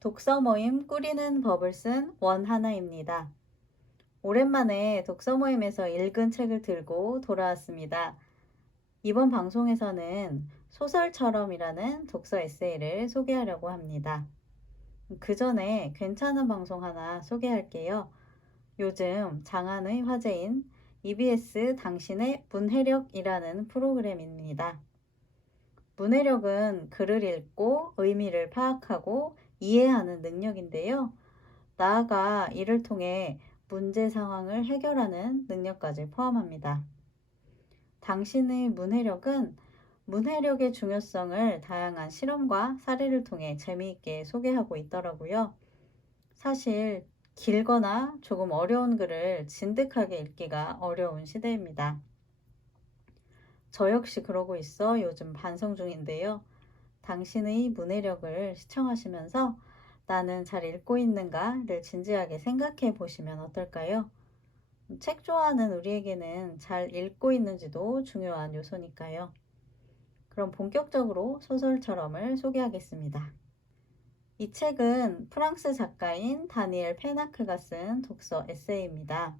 독서 모임 꾸리는 법을 쓴 원하나입니다. 오랜만에 독서 모임에서 읽은 책을 들고 돌아왔습니다. 이번 방송에서는 소설처럼이라는 독서 에세이를 소개하려고 합니다. 그 전에 괜찮은 방송 하나 소개할게요. 요즘 장안의 화제인 EBS 당신의 문해력이라는 프로그램입니다. 문해력은 글을 읽고 의미를 파악하고 이해하는 능력인데요. 나아가 이를 통해 문제 상황을 해결하는 능력까지 포함합니다. 당신의 문해력은 문해력의 중요성을 다양한 실험과 사례를 통해 재미있게 소개하고 있더라고요. 사실 길거나 조금 어려운 글을 진득하게 읽기가 어려운 시대입니다. 저 역시 그러고 있어 요즘 반성 중인데요. 당신의 문해력을 시청하시면서 나는 잘 읽고 있는가를 진지하게 생각해 보시면 어떨까요? 책 좋아하는 우리에게는 잘 읽고 있는지도 중요한 요소니까요. 그럼 본격적으로 소설처럼을 소개하겠습니다. 이 책은 프랑스 작가인 다니엘 페나크가 쓴 독서 에세이입니다.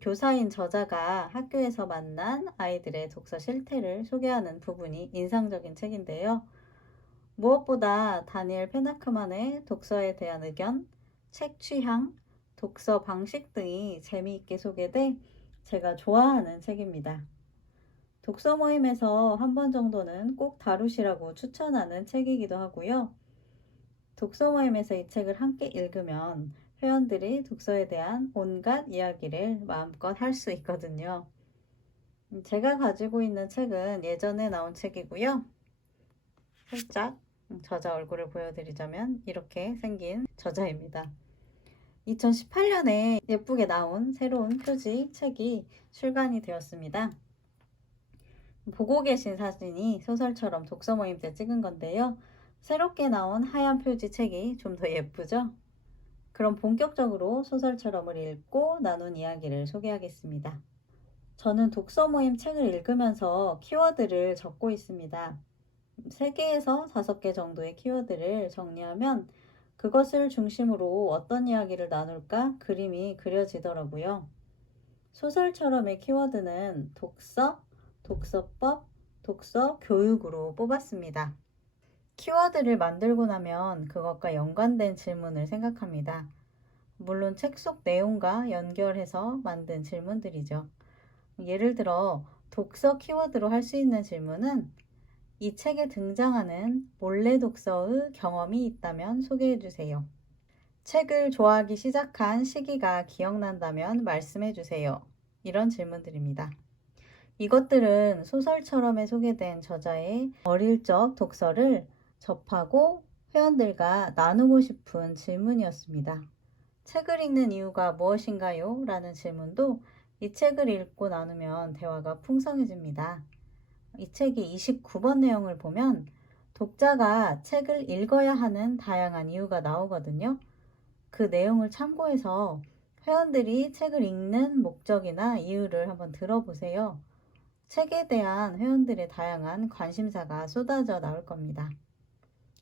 교사인 저자가 학교에서 만난 아이들의 독서 실태를 소개하는 부분이 인상적인 책인데요. 무엇보다 다니엘 페나크만의 독서에 대한 의견, 책 취향, 독서 방식 등이 재미있게 소개돼 제가 좋아하는 책입니다. 독서 모임에서 한 번 정도는 꼭 다루시라고 추천하는 책이기도 하고요. 독서 모임에서 이 책을 함께 읽으면 회원들이 독서에 대한 온갖 이야기를 마음껏 할 수 있거든요. 제가 가지고 있는 책은 예전에 나온 책이고요. 살짝 저자 얼굴을 보여드리자면 이렇게 생긴 저자입니다. 2018년에 예쁘게 나온 새로운 표지 책이 출간이 되었습니다. 보고 계신 사진이 소설처럼 독서 모임 때 찍은 건데요. 새롭게 나온 하얀 표지 책이 좀 더 예쁘죠? 그럼 본격적으로 소설처럼을 읽고 나눈 이야기를 소개하겠습니다. 저는 독서 모임 책을 읽으면서 키워드를 적고 있습니다. 3개에서 5개 정도의 키워드를 정리하면 그것을 중심으로 어떤 이야기를 나눌까 그림이 그려지더라고요. 소설처럼의 키워드는 독서, 독서법, 독서 교육으로 뽑았습니다. 키워드를 만들고 나면 그것과 연관된 질문을 생각합니다. 물론 책 속 내용과 연결해서 만든 질문들이죠. 예를 들어 독서 키워드로 할 수 있는 질문은 이 책에 등장하는 몰래 독서의 경험이 있다면 소개해 주세요. 책을 좋아하기 시작한 시기가 기억난다면 말씀해 주세요. 이런 질문들입니다. 이것들은 소설처럼에 소개된 저자의 어릴 적 독서를 접하고 회원들과 나누고 싶은 질문이었습니다. 책을 읽는 이유가 무엇인가요? 라는 질문도 이 책을 읽고 나누면 대화가 풍성해집니다. 이 책의 29번 내용을 보면 독자가 책을 읽어야 하는 다양한 이유가 나오거든요. 그 내용을 참고해서 회원들이 책을 읽는 목적이나 이유를 한번 들어보세요. 책에 대한 회원들의 다양한 관심사가 쏟아져 나올 겁니다.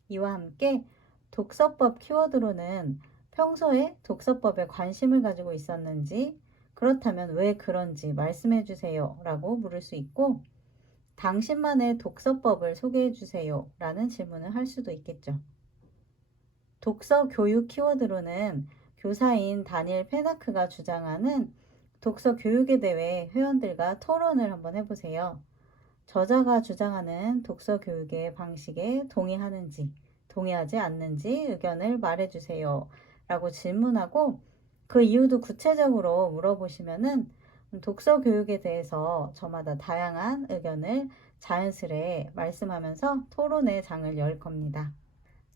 이와 함께 독서법 키워드로는 평소에 독서법에 관심을 가지고 있었는지, 그렇다면 왜 그런지 말씀해 주세요 라고 물을 수 있고, 당신만의 독서법을 소개해 주세요 라는 질문을 할 수도 있겠죠. 독서 교육 키워드로는 교사인 다니엘 페나크가 주장하는 독서 교육에 대해 회원들과 토론을 한번 해보세요. 저자가 주장하는 독서 교육의 방식에 동의하는지, 동의하지 않는지 의견을 말해주세요 라고 질문하고 그 이유도 구체적으로 물어보시면은 독서 교육에 대해서 저마다 다양한 의견을 자연스레 말씀하면서 토론의 장을 열 겁니다.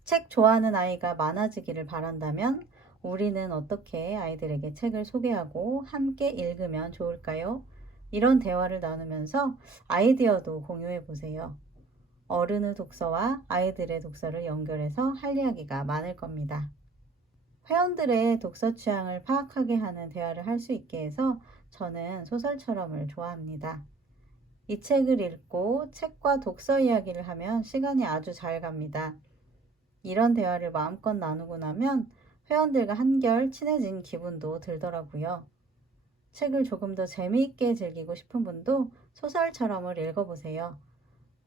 책 좋아하는 아이가 많아지기를 바란다면 우리는 어떻게 아이들에게 책을 소개하고 함께 읽으면 좋을까요? 이런 대화를 나누면서 아이디어도 공유해 보세요. 어른의 독서와 아이들의 독서를 연결해서 할 이야기가 많을 겁니다. 회원들의 독서 취향을 파악하게 하는 대화를 할 수 있게 해서 저는 소설처럼을 좋아합니다. 이 책을 읽고 책과 독서 이야기를 하면 시간이 아주 잘 갑니다. 이런 대화를 마음껏 나누고 나면 회원들과 한결 친해진 기분도 들더라고요. 책을 조금 더 재미있게 즐기고 싶은 분도 소설처럼을 읽어보세요.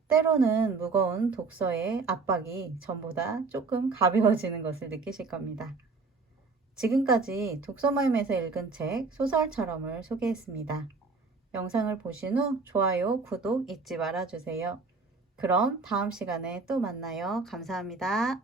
때로는 무거운 독서의 압박이 전보다 조금 가벼워지는 것을 느끼실 겁니다. 지금까지 독서 모임에서 읽은 책 소설처럼을 소개했습니다. 영상을 보신 후 좋아요, 구독 잊지 말아주세요. 그럼 다음 시간에 또 만나요. 감사합니다.